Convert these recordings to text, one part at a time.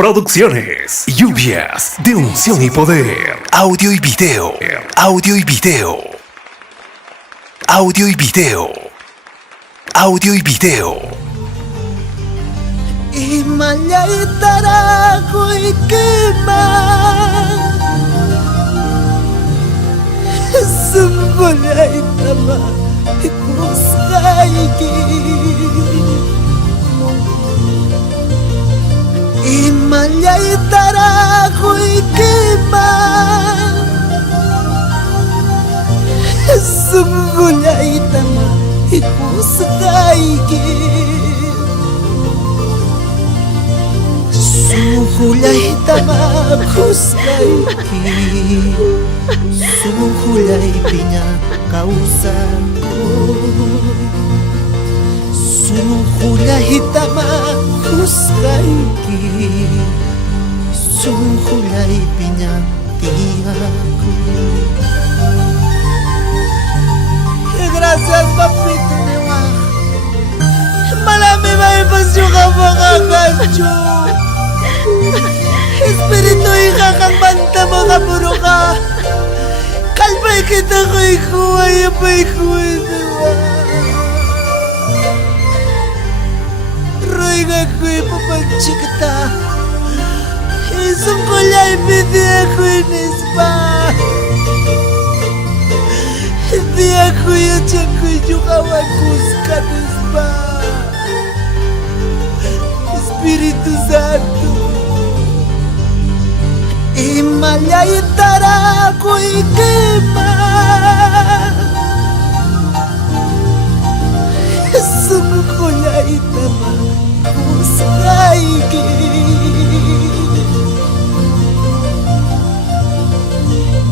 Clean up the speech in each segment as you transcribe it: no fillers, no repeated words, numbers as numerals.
Producciones, lluvias de unción y poder. Audio y video. Audio y video. Audio y video. Audio y video. Himalaya tarago ikema Sumbulay tama ikuskaigi Himalaya tarago ikema Sumbulay tama ikuskaigi Suhulay tamakuslayki Suhulay pinakausaku Suhulay tamakuslayki Suhulay pinaktiyaku Gracias papito Newa Malami maipasyo ka mga gancho Espiritu ikakang banta mga puro ka Kalpay kita ko ikuhay Apay kuhay diwa Roy nga ko'y papansi kita Isang kulay hindi ako inispa Hindi ako yung tiyan ko'y yukawakus ka nispa Espiritu Santo Himalaya tarago ikema Sumukulay tama kuskaigi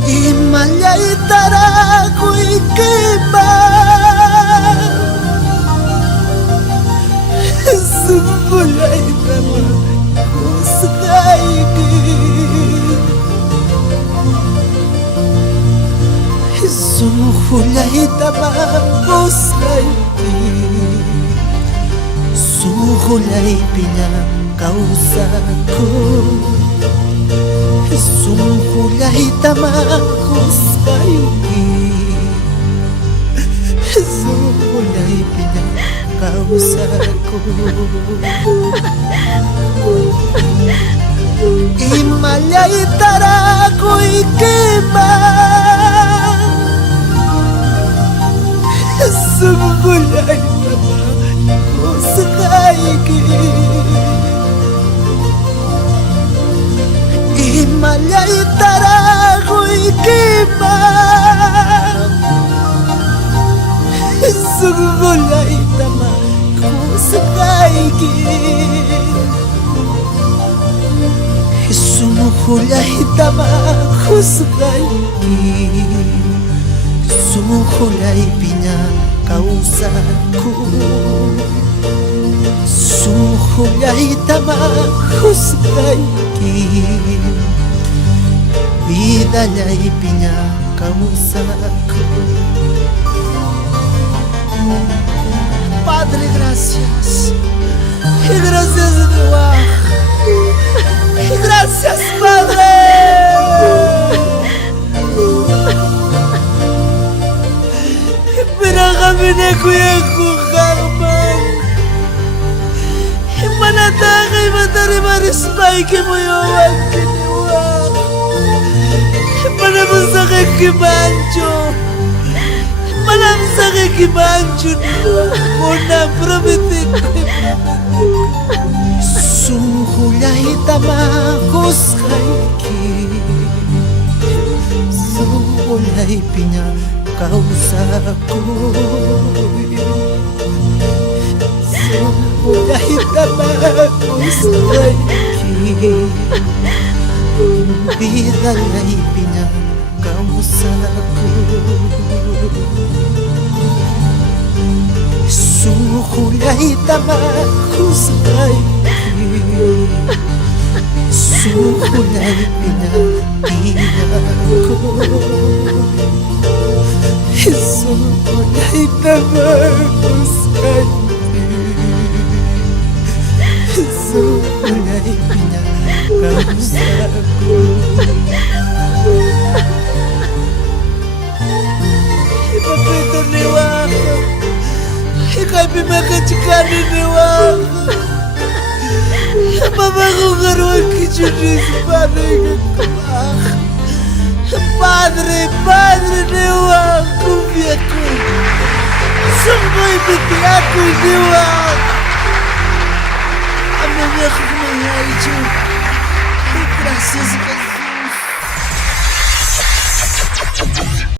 Himalaya tarago ikema Sumukulay tama kuskaigi Suhulay tamakuslayki Suhulay pinakausaku Suhulay tamakuslayki Suhulay pinakausaku Himalaya tarago ikema Sumulay tama kuskaigi Himalaya tarago ikema Sumulay tama kuskaigi Sumukulay tama kuskaigi Sumukulay pinakausaku Sumukulay tamakuslayki Vidalay pinakausaku Padre, gracias Y gracias Dios Y gracias Padre Kami na kuya ko karman Manatake matarimaris paike mo yawan kiniwa Manamsake kimancho Manamsake kimancho Una prometik Suhulay tamakuskaigi Suhulay pinakausaku Suhulay tamakuskaigi Vidalay pinakausaku Suhulay tamakuskaigi Suhulay pinaktiyaku Suhulay tamakuskaigi Suhulay pinaktiyaku Kamusta ako? Ipapituliwa ako. Ika'y pimakachikanin niwa ako. Mamakungaruan kichunis padre kumak. Padre, padre niwa ako viejo. Sungguh biti aku niwa. Ame viejo kumayari chu. Gracias,